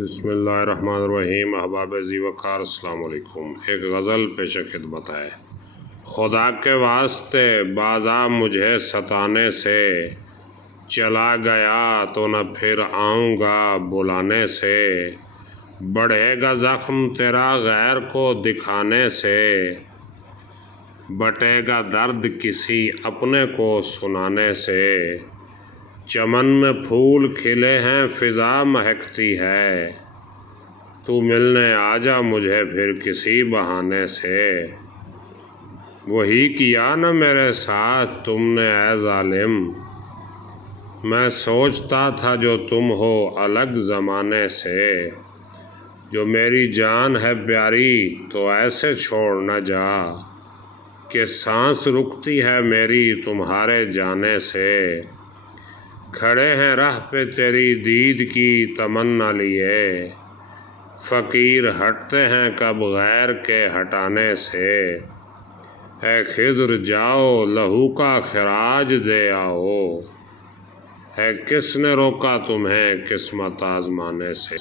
بسم اللہ الرحمن الرحیم۔ احباب ذی وقار السلام علیکم۔ ایک غزل پیش خدمت ہے۔ خدا کے واسطے بازا مجھے ستانے سے، چلا گیا تو نہ پھر آؤں گا بلانے سے، بڑھے گا زخم تیرا غیر کو دکھانے سے، بٹے گا درد کسی اپنے کو سنانے سے، چمن میں پھول کھلے ہیں فضا مہکتی ہے، تو ملنے آجا مجھے پھر کسی بہانے سے، وہی کیا نا میرے ساتھ تم نے اے ظالم، میں سوچتا تھا جو تم ہو الگ زمانے سے، جو میری جان ہے پیاری تو ایسے چھوڑ نہ جا، کہ سانس رکتی ہے میری تمہارے جانے سے، کھڑے ہیں راہ پہ تیری دید کی تمنا لیے، فقیر ہٹتے ہیں کب غیر کے ہٹانے سے، اے خضر جاؤ لہو کا خراج دے آؤ، ہے کس نے روکا تمہیں قسمت آزمانے سے۔